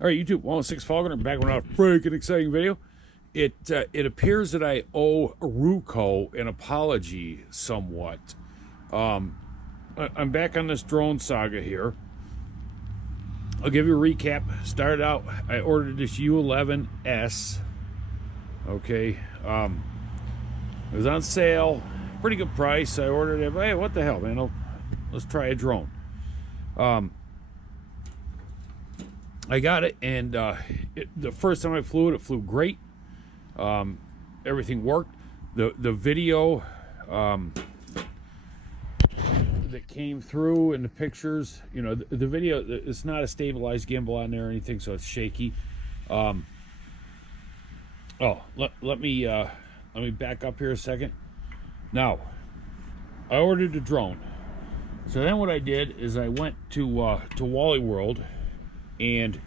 All right, YouTube, 106 Falconer, back with another freaking exciting video. It appears that I owe RUKO an apology somewhat. I'm back on this drone saga here. I'll give you a recap. Started out, I ordered this U11S. Okay, it was on sale, pretty good price. I ordered it. Hey, what the hell, man? Let's try a drone. I got it, and the first time I flew it flew great. Everything worked. The video that came through in the pictures, you know, the video, it's not a stabilized gimbal on there or anything, so it's shaky. Let me back up here a second. Now, I ordered a drone. So then what I did is I went to Wally World and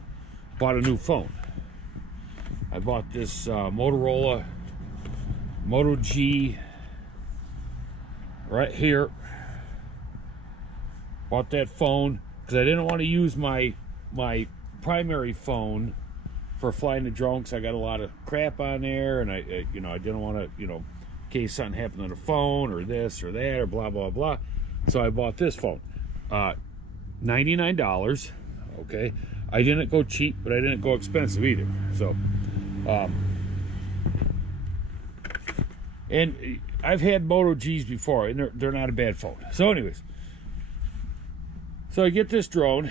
bought a new phone. I bought this Motorola Moto G right here. Bought that phone because I didn't want to use my primary phone for flying the drone because I got a lot of crap on there, and I didn't want to, in case something happened to the phone or this or that or blah blah blah. So I bought this phone, $99. Okay, I didn't go cheap, but I didn't go expensive either. So, and I've had Moto Gs before, and they're not a bad phone. So, anyways, so I get this drone,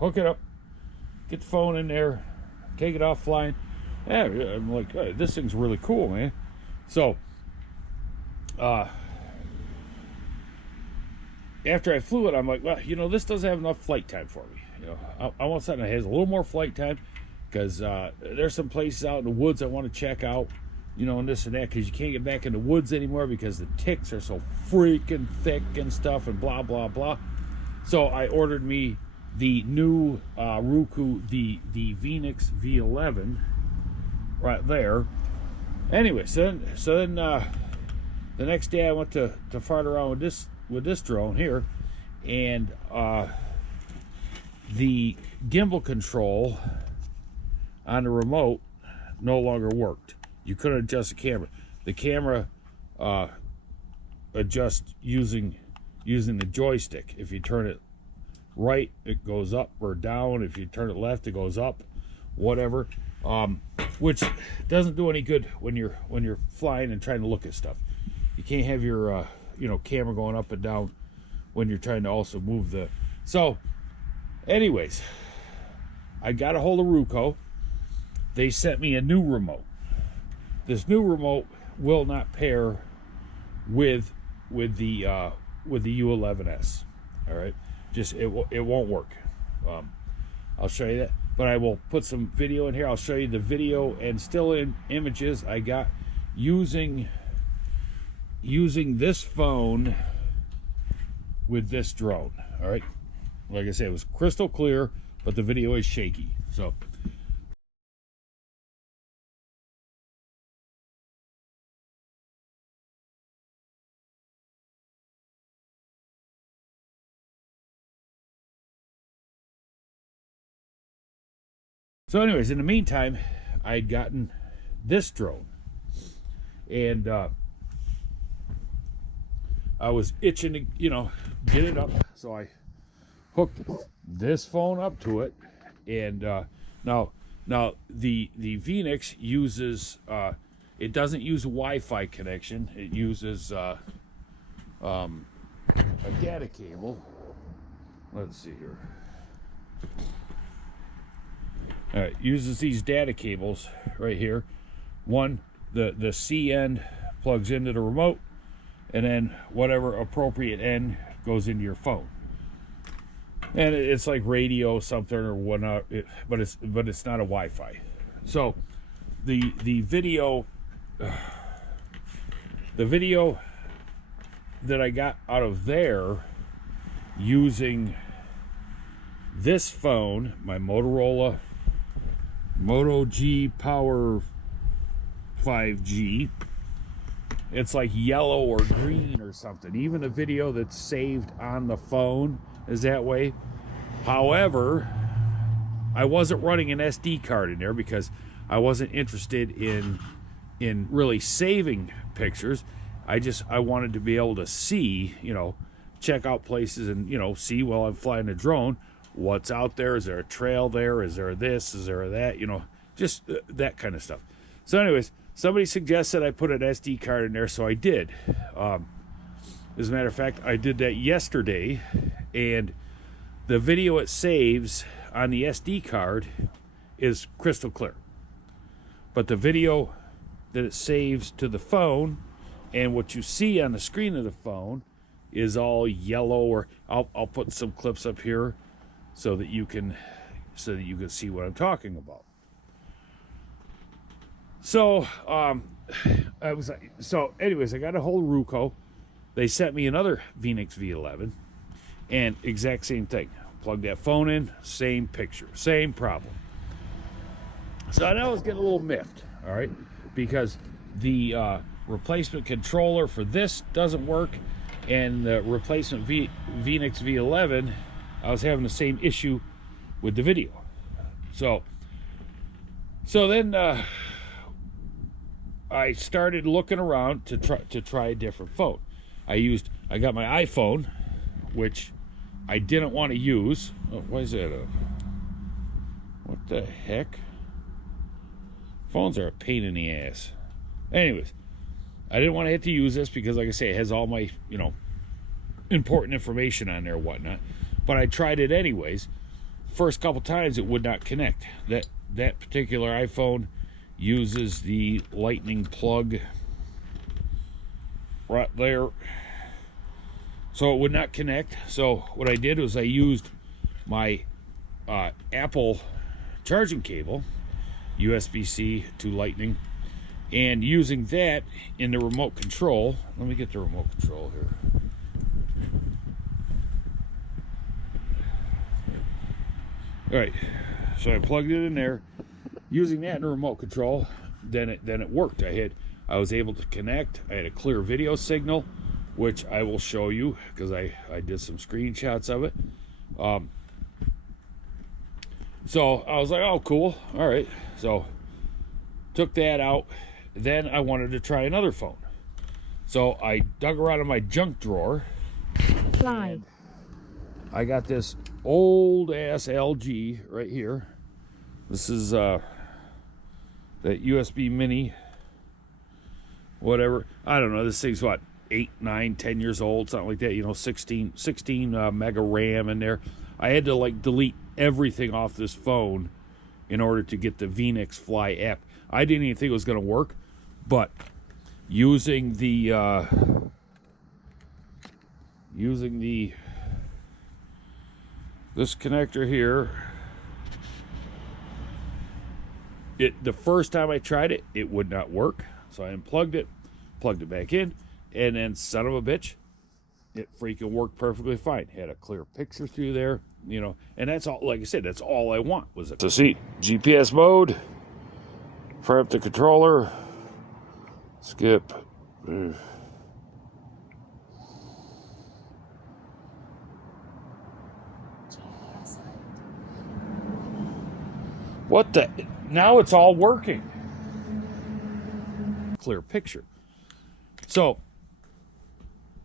hook it up, get the phone in there, take it off flying. Yeah, I'm like, hey, this thing's really cool, man. So, after I flew it, I'm like, well, this doesn't have enough flight time for me. I want something that has a little more flight time because there's some places out in the woods I want to check out, and this and that, because you can't get back in the woods anymore because the ticks are so freaking thick and stuff and blah, blah, blah. So I ordered me the new RUKO, the VEENIIX V11 right there. Anyway, so then the next day I went to fart around with this drone here, and the gimbal control on the remote no longer worked. You couldn't adjust the camera. The camera adjusts using the joystick. If you turn it right, it goes up or down. If you turn it left, it goes up, whatever. Which doesn't do any good when you're flying and trying to look at stuff. You can't have your camera going up and down when you're trying to also move the. So, anyways, I got a hold of RUKO. They sent me a new remote. This new remote will not pair with the U11S. All right, just it won't work. I'll show you that, but I will put some video in here. I'll show you the video and still in images I got using this phone with this drone. All right, like I said, it was crystal clear, but the video is shaky. So anyways, in the meantime, I'd gotten this drone, and I was itching to, get it up. So I hooked this phone up to it, and now the VEENIIX uses it doesn't use a Wi-Fi connection. It uses a data cable. Let's see here. All right, uses these data cables right here. One, the C end plugs into the remote, and then whatever appropriate end goes into your phone. And it's like radio something or whatnot, but it's not a Wi-Fi. So the video that I got out of there using this phone, my Motorola Moto G Power 5G, it's like yellow or green or something. Even the video that's saved on the phone is that way. However, I wasn't running an SD card in there because I wasn't interested in really saving pictures. I wanted to be able to see, you know, check out places and, you know, see while I'm flying a drone what's out there. Is there a trail there? Is there this? Is there that? You know, just that kind of stuff. So anyways, somebody suggested I put an SD card in there, so I did. As a matter of fact, I did that yesterday, and the video it saves on the SD card is crystal clear. But the video that it saves to the phone and what you see on the screen of the phone is all yellow, or I'll put some clips up here so that you can see what I'm talking about. So anyways, I got a hold of RUKO. They sent me another VEENIIX V11, and exact same thing. Plug that phone in, same picture, same problem. So I was getting a little miffed, all right, because the replacement controller for this doesn't work, and the replacement VEENIIX V11, I was having the same issue with the video. So then I started looking around to try a different phone. I got my iPhone, which I didn't want to use. Oh, why is that? What the heck? Phones are a pain in the ass. Anyways, I didn't want to have to use this because, like I say, it has all my, you know, important information on there and whatnot. But I tried it anyways. First couple times it would not connect. That particular iPhone uses the lightning plug right there, so it would not connect. So what I did was I used my Apple charging cable, USB-C to lightning, and using that in the remote control. Let me get the remote control here. All right, so I plugged it in there. Using that in the remote control, then it worked. I was able to connect. I had a clear video signal, which I will show you because I did some screenshots of it. So I was like, oh, cool. All right. So took that out. Then I wanted to try another phone. So I dug around in my junk drawer. Fly. I got this old ass LG right here. This is that USB mini, whatever. I don't know. This thing's what, 8, 9, 10 years old, something like that. You know, 16 mega RAM in there. I had to like delete everything off this phone in order to get the VEENIIX Fly app. I didn't even think it was going to work, but using this connector here, the first time I tried it, it would not work. So I unplugged it, plugged it back in, and then son of a bitch, it freaking worked perfectly fine. Had a clear picture through there, you know, and that's all. Like I said, that's all I want was it. So see, GPS mode, fire up the controller, skip. What the? Now it's all working. Clear picture. So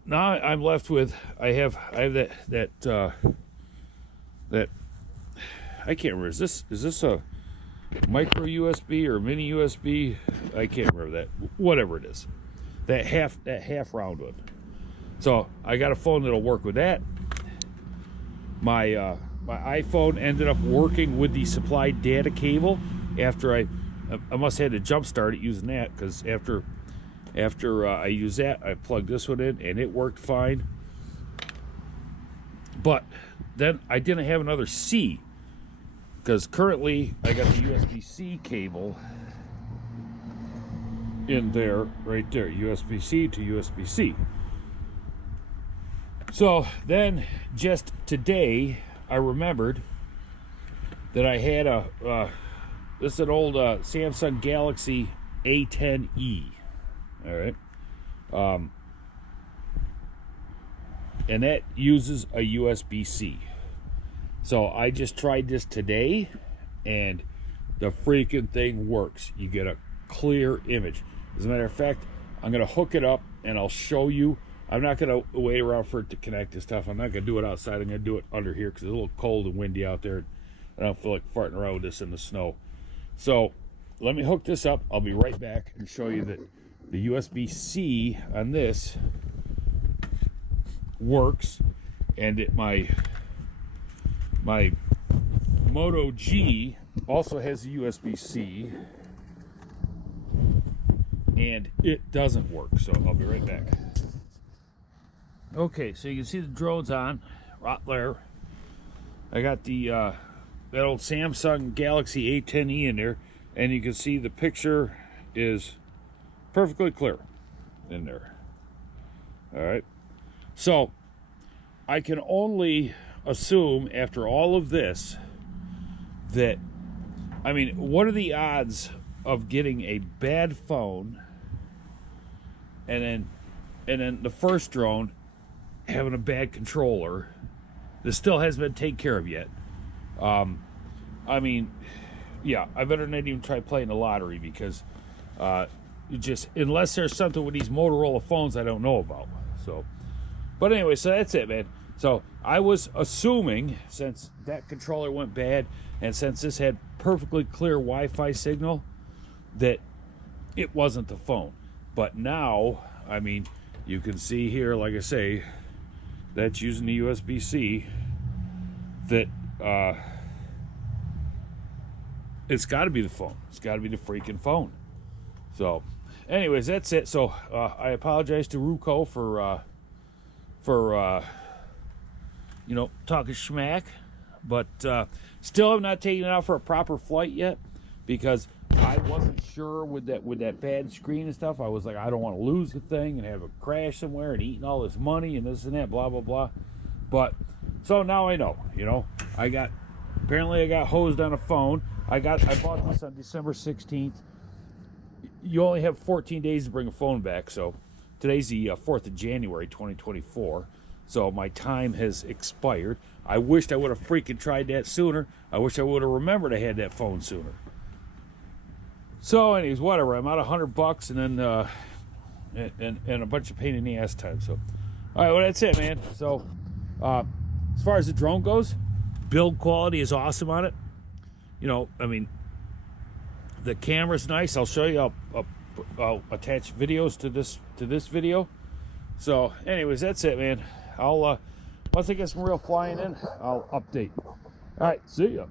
now I'm left with I have that I can't remember. Is this a micro USB or mini USB? I can't remember that. Whatever it is, that half round one. So I got a phone that'll work with that. My iPhone ended up working with the supplied data cable after I must have had to jump start it using that, because after I used that, I plugged this one in and it worked fine. But then I didn't have another C, because currently I got the USB-C cable in there, right there, USB-C to USB-C. So then just today I remembered that I had this is an old Samsung Galaxy A10e, all right, and that uses a USB-C. So I just tried this today, and the freaking thing works. You get a clear image. As a matter of fact, I'm going to hook it up and I'll show you. I'm not going to wait around for it to connect and stuff. I'm not going to do it outside. I'm going to do it under here because it's a little cold and windy out there. I don't feel like farting around with this in the snow. So let me hook this up. I'll be right back and show you that the USB-C on this works, and my Moto G also has a USB-C, and it doesn't work. So I'll be right back. Okay, so you can see the drone's on right there. I got the that old Samsung Galaxy A10e in there, and you can see the picture is perfectly clear in there. All right, so I can only assume after all of this that, I mean, what are the odds of getting a bad phone and then the first drone having a bad controller that still hasn't been taken care of yet? I mean, yeah, I better not even try playing the lottery, because unless there's something with these Motorola phones I don't know about. So, but anyway, so that's it, man. So I was assuming, since that controller went bad and since this had perfectly clear Wi-Fi signal, that it wasn't the phone. But now, I mean, you can see here, like I say, that's using the USB-C, that it's got to be the phone. It's got to be the freaking phone. So anyways, that's it. So I apologize to RUKO for you know, talking schmack, but still have not taken it out for a proper flight yet, because I wasn't sure with that bad screen and stuff. I was like, I don't want to lose the thing and have it crash somewhere and eating all this money and this and that, blah blah blah. But so now I know, you know, apparently I got hosed on a phone. I bought this on December 16th. You only have 14 days to bring a phone back, so today's the 4th of January 2024. So my time has expired. I wished I would have freaking tried that sooner. I wish I would have remembered I had that phone sooner. So anyways, whatever. I'm out $100 and then and a bunch of pain in the ass time. So all right, well, that's it, man. So as far as the drone goes, build quality is awesome on it. You know, I mean, the camera's nice. I'll show you. I'll attach videos to this video. So anyways, that's it, man. I'll once I get some real flying in, I'll update. All right, see ya.